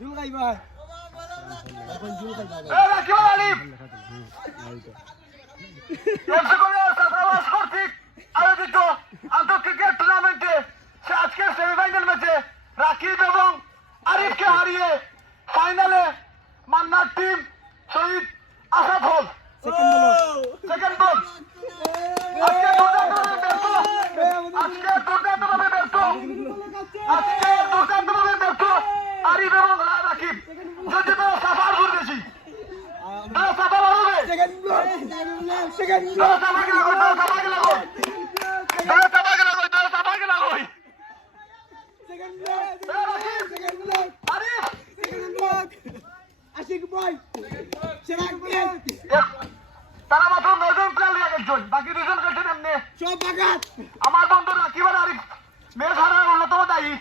joule খাই ভাই এখন জুল খাই ভাই এ রাকিব আলিফ এফসকলের সাফাওয়াজ কর্তৃক আয়োজিত আন্তঃ ক্রিকেট টুর্নামেন্টে আজকের সেমিফাইনাল ম্যাচে রাকিব এবং আরিফকে হারিয়ে ফাইনালে মান্নার টিম শহীদ আসাদ হল সেকেন্ড বল আজকে দুর্দান্তভাবে ব্যর্থ আরিফ এবং রাকিব যদি তারা সাফার ঘুর বেশি তারা সাফা বাড়বে তারা সাফাকে লাগো তারা মাত্র 9 জন প্লেয়ার একজন বাকি 2 জন খেলছেন এমনি সব বাগাত আমার বন্ধু রাকিব আর আরিফ মেয়ে ছাড়া অন্যতম দায়ী